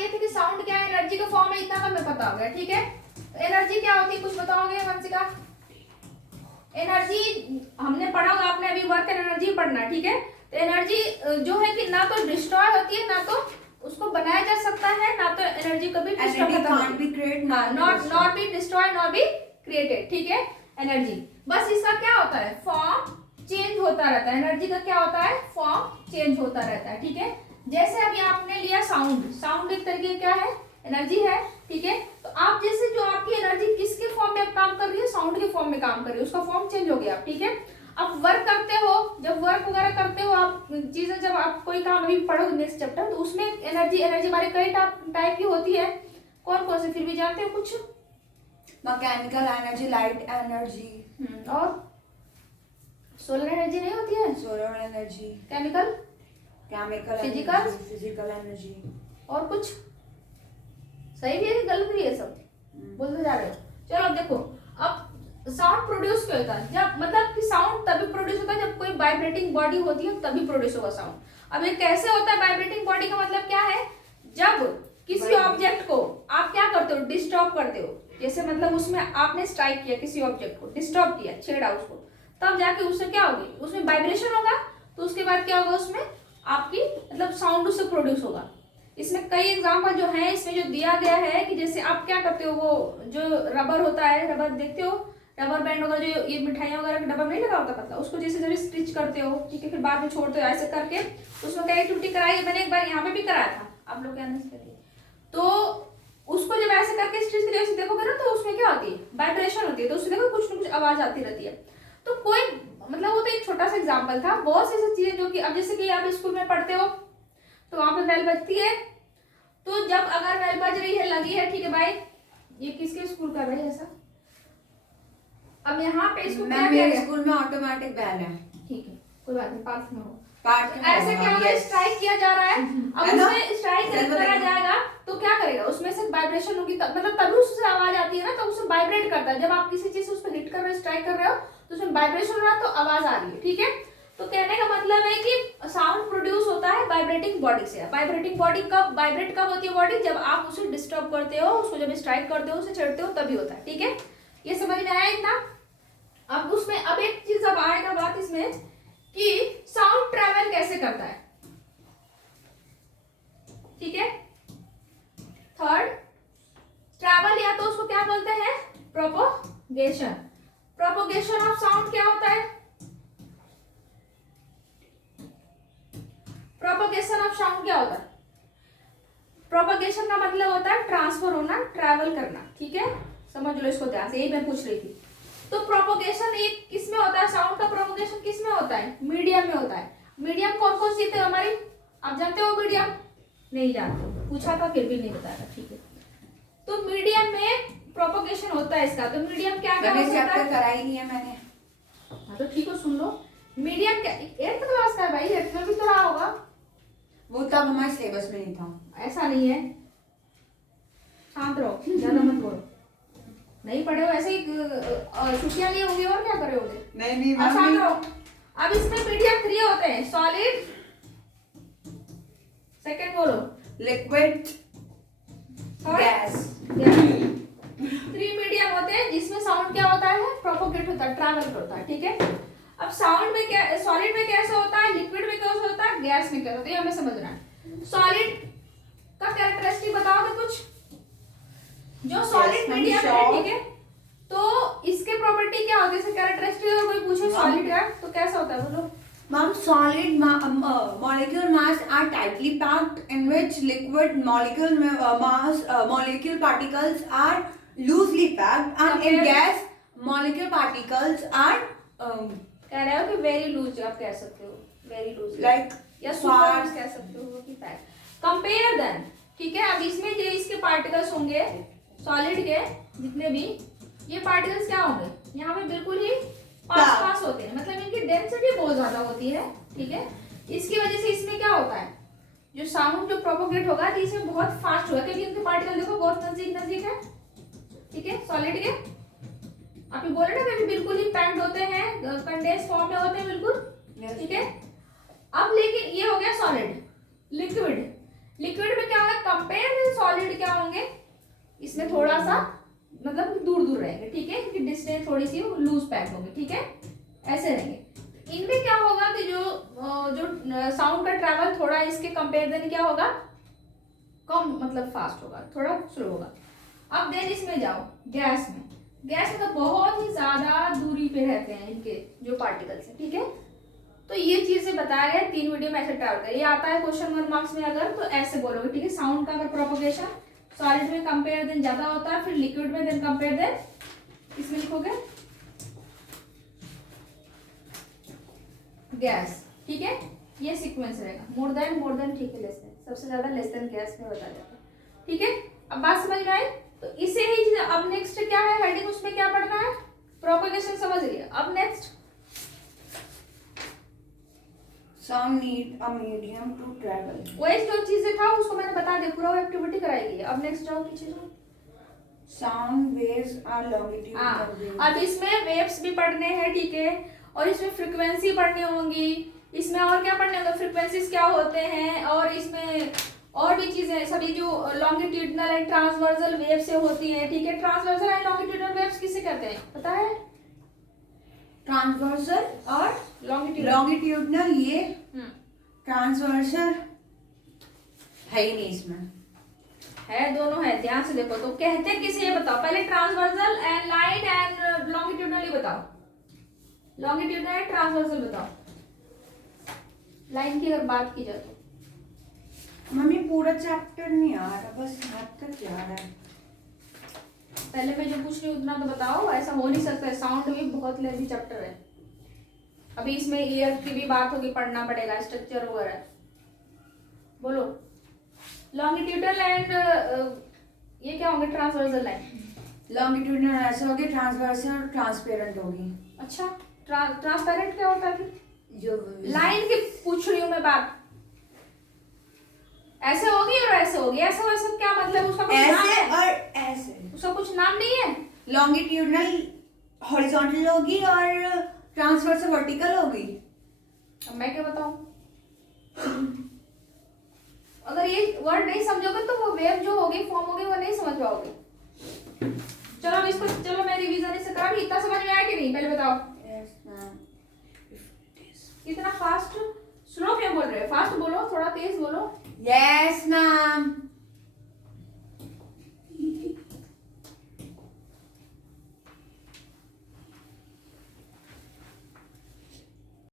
लिए थे कि साउंड क्या है, एनर्जी का फॉर्म है, इतना तो हमें पता हो गया, ठीक है। तो एनर्जी क्या होती है, कुछ बताओगे वंशिका? एनर्जी हमने पढ़ा होगा, आपने अभी वर्क एंड एनर्जी पढ़ना, ठीक है। तो एनर्जी जो है कि ना तो डिस्ट्रॉय होती है, ना तो उसको बनाया जा सकता है, ना तो एनर्जी कभी not be destroy not be created, ठीक है। एनर्जी बस इसका क्या होता है, फॉर्म चेंज होता रहता है। एनर्जी का क्या होता है, फॉर्म चेंज होता रहता है, ठीक है। जैसे अभी आपने लिया साउंड, साउंड एक तरीके क्या है, एनर्जी है, ठीक है। तो आप जैसे जो आपकी एनर्जी किसके फॉर्म में काम कर रही है, साउंड के फॉर्म में काम कर रही है, उसका फॉर्म चेंज हो गया, ठीक है। आप वर्क करते हो, जब वर्क वगैरह करते हो आप चीजें, जब आप कोई काम अभी पढ़ोगे नेक्स्ट चैप्टर, तो उसमें एनर्जी हमारे कई टाइप की होती है। कौन कौन से फिर भी जानते हो कुछ? मैकेनिकल एनर्जी, लाइट एनर्जी, और सोलर एनर्जी नहीं होती है, solar energy, chemical, physical energy, और कुछ सही भी है कि गलत भी है, सब बोलते जा रहे हो। चलो अब देखो, अब साउंड प्रोड्यूस क्यों होता है, जब मतलब कि साउंड तभी प्रोड्यूस होता है जब कोई वाइब्रेटिंग बॉडी होती है, तभी प्रोड्यूस होगा साउंड। अब ये कैसे होता है, वाइब्रेटिंग बॉडी का मतलब क्या है, जब किसी ऑब्जेक्ट को आप क्या करते हो, डिस्टर्ब करते हो। जैसे मतलब उसमें आपने स्ट्राइक किया किसी ऑब्जेक्ट को, डिस्टर्ब किया, छेड़ा उसको, तब जाके उससे क्या होगी, उसमें वाइब्रेशन होगा, तो उसके बाद क्या होगा, उसमें आपकी मतलब साउंड उससे प्रोड्यूस होगा। इसमें कई एग्जाम्पल जो है इसमें जो दिया गया है कि जैसे आप क्या करते हो, वो जो रबर होता है, रबर देखते हो, रबर बैंड वगैरह जो ये मिठाइयाँ वगैरह का डब्बा नहीं लगा होता पतला, उसको जैसे जब स्टिच करते हो, ठीक है, फिर बाद में छोड़ते हो, ऐसे करके उसमें कई एक्टिविटी कराई है, मैंने एक बार यहाँ पे भी कराया था, आप लोग क्या नहीं करते, तो उसको जब ऐसे करके स्टिच करिए, देखोगे ना, तो उसमें क्या होती है, वाइब्रेशन होती है, तो उससे देखो कुछ ना कुछ आवाज आती रहती है। तो कोई मतलब वो तो एक छोटा सा एग्जाम्पल था, बहुत सी ऐसी चीजें जो कि अब जैसे कि आप स्कूल में पढ़ते हो, तो वहां पे बेल बजती है, तो जब अगर बेल बज रही है, लगी है, ठीक है भाई, ये किसके स्कूल का भाई ऐसा, अब यहाँ पे इसको क्या किया गया, स्कूल में ऑटोमेटिक बैन है, ठीक है, कोई बात नहीं, पास में हो, पार्ट में ऐसे क्या होगा, स्ट्राइक किया जा रहा है, अब उसमें स्ट्राइक करा जाएगा, तो क्या करेगा, उसमें से वाइब्रेशन होगी, मतलब तभी उससे आवाज आती है ना, तो उसमें वाइब्रेट करता है। जब आप किसी चीज से उस पर हिट कर रहे हो, स्ट्राइक कर रहे हो, तो उसमें वाइब्रेशन हो रहा है, तो आवाज आ रही है, ठीक है। तो कहने का मतलब है कि साउंड प्रोड्यूस होता है वाइब्रेटिंग बॉडी से। वाइब्रेटिंग बॉडी कब वाइब्रेट कब होती है बॉडी, जब आप उसे डिस्टर्ब करते हो, उसको जब स्ट्राइक करते हो, उसे छेड़ते हो, तभी होता है, ठीक है। ये समझ में आया इतना? अब उसमें अब एक चीज अब आएगा बात इसमें कि साउंड ट्रैवल कैसे करता है, ठीक है। थर्ड, ट्रैवल या तो उसको क्या बोलते हैं, प्रोपोगेशन। प्रोपोगेशन ऑफ साउंड क्या होता है, प्रोपोगेशन ऑफ साउंड क्या होता है, प्रोपोगेशन का मतलब होता है ट्रांसफर होना, ट्रैवल करना, ठीक है। समझ लो इसको ध्यान से, यही मैं पूछ रही थी। तो प्रोपोगेशन एक किस में होता है, साउंड का प्रोपोगेशन किस में होता है, मीडियम में होता है। मीडियम कौन कौन सी थे हमारी, आप जानते हो मीडियम? नहीं जानते, पूछा था फिर भी नहीं बताया, ठीक है। तो मीडियम में प्रोपोगेशन होता है इसका। तो मीडियम क्या क्या होता है, करा ही नहीं है मैंने। हाँ तो ठीक है, सुन लो। मीडियम क्या, 8th क्लास का है भाई, 8th में भी तो रहा होगा, वो तब हमारे सिलेबस में नहीं था। ऐसा नहीं है, शांत रहो, ज्यादा मत बोलो। नहीं पढ़े हो ऐसे ही छुट्टियां लिए होंगे, और क्या करे होंगे, नहीं शांत रहो। अब इसमें मीडियम 3 होते हैं, सॉलिड, सेकंड बोलो, लिक्विड, गैस। 3 मीडियम होते हैं जिसमें साउंड क्या होता है, प्रोपोगेट होता है, ट्रैवल करता है, ठीक है। अब साउंड में क्या, सॉलिड में कैसे होता है, लिक्विड में कैसे होता है, गैस में कैसे होता है, ये हमें समझना है। सॉलिड का कैरेक्टरिस्टिक बताओगे कुछ, जो सॉलिड मीडियम है, ठीक है, तो इसके प्रॉपर्टी क्या होती है, कैरेक्टरिस्टिक अगर कोई पूछे सॉलिड का तो कैसा होता है, बोलो Ma'am, solid molecular mass are tightly packed, in which liquid molecule particles are loosely packed, and in gas molecule particles are कह रहे हो कि वेरी लूज, आप कह सकते हो वेरी लूज, like या सुपर कह सकते हो कि पैक। कंपेयर देन, ठीक है। अब इसमें जो इसके पार्टिकल्स होंगे सॉलिड के जितने भी, ये पार्टिकल्स क्या होंगे, यहाँ पे बिल्कुल ही पास होते हैं, मतलब इनकी डेंसिटी बहुत ज्यादा होती है, ठीक है। इसकी वजह से इसमें क्या होता है, जो साउंड जो प्रोपोगेट होगा तो इसमें बहुत फास्ट होगा, क्योंकि इनके पार्टिकल देखो बहुत नजदीक है, ठीक है, सॉलिड के। आप ये बोले ना कि बिल्कुल ही पैक्ड होते हैं, कंडेंस फॉर्म में होते हैं बिल्कुल, ठीक है। अब लेकिन ये हो गया सॉलिड। लिक्विड में क्या होगा, कंपेयर सॉलिड क्या होंगे, इसमें थोड़ा सा मतलब दूर दूर रहेंगे, ठीक है, क्योंकि डिस्टेंस थोड़ी सी लूज पैक होगी, ठीक है, ऐसे रहेंगे। इनमें क्या होगा कि जो साउंड का ट्रैवल थोड़ा इसके कंपेयर देन क्या होगा, कम मतलब फास्ट होगा, थोड़ा स्लो होगा। अब देन इसमें जाओ गैस में, गैस में तो बहुत ही ज्यादा दूरी पे रहते हैं इनके जो पार्टिकल्स हैं, ठीक है। तो ये चीजें बताया गया 3 वीडियो में ऐसे ट्रैवल कर, ये आता है क्वेश्चन 1 मार्क्स में अगर, तो ऐसे बोलोगे, ठीक है। साउंड का अगर प्रोपोगेशन सॉलिड में कंपेयर देन ज्यादा होता है, फिर लिक्विड में देन कंपेयर देन, इसमें लिखोगे गैस, ठीक है, ये सीक्वेंस रहेगा। मोर देन ठीक है, लेस देन, सबसे ज्यादा लेस देन गैस में बता जाता है, ठीक है। अब बात समझ में आई, तो इसे ही चीज। अब नेक्स्ट क्या है हेडिंग, उसमें क्या पढ़ना है, प्रोपोगेशन समझ लिया। अब next Sound need a medium to travel. वही जो चीजें था उसको मैंने बता दिया, पूरा एक्टिविटी कराई गई है। अब नेक्स्ट जाओ पीछे जाओ। Sound waves are longitudinal waves. अब इसमें वेव्स भी पढ़ने हैं, ठीक है, और इसमें फ्रीक्वेंसी पढ़नी होंगी, इसमें और क्या पढ़ने होंगे, फ्रीक्वेंसीज क्या होते हैं, और इसमें और भी चीजें सभी जो लॉन्गिट्यूडनल एंड ट्रांसवर्सल वेव से होती हैं, ठीक है। ट्रांसवर्सल एंड लॉन्गिट्यूडनल वेव्स किसे कहते हैं पता है, Transversal और लॉन्गिट्यूडनल। longitudinal ये ट्रांसवर्सल है ही नहीं इसमें, है दोनों है, ध्यान से देखो। तो कहते किसे ये बताओ, पहले transversal and line and longitudinal ही बताओ, लॉन्गिट्यूडनल एंड ट्रांसवर्सल बताओ। लाइन की अगर बात की जाए तो मम्मी पूरा चैप्टर नहीं आ रहा, बस हाथ तक आ रहा है। पहले मैं जो पूछ रही हूँ उतना तो बताओ, ऐसा हो नहीं सकता है, साउंड भी बहुत लेंथी चैप्टर है। अभी इसमें ईयर की भी बात होगी, पढ़ना पड़ेगा, स्ट्रक्चर वगैरह। बोलो लॉन्गिट्यूडनल एंड ये क्या होंगे, ट्रांसवर्सल लाइन। लॉन्गिट्यूडनल ऐसे होगी, ट्रांसवर्सल ट्रांसपेरेंट होगी। अच्छा, ट्रांसपेरेंट क्या होता है फिर, जो लाइन की पूछ रही हूँ मैं बात, ऐसे होगी और ऐसे होगी, ऐसे वैसे क्या मतलब, उसका कुछ नाम ऐसे है, और ऐसे, उसका कुछ नाम नहीं है। लॉन्गिट्यूडनल हॉरिजॉन्टल होगी और ट्रांसवर्सल वर्टिकल होगी। अब मैं क्या बताऊं, अगर ये वर्ड नहीं समझोगे तो वो वेव जो होगी, फॉर्म होगी, वो नहीं समझ पाओगे। चलो अब इसको, चलो मैं रिवीजन इसे करा भी, इतना समझ में आया कि नहीं पहले बताओ। इतना फास्ट, स्लो क्यों बोल रहे हो, फास्ट बोलो, थोड़ा तेज बोलो। Yes ma'am.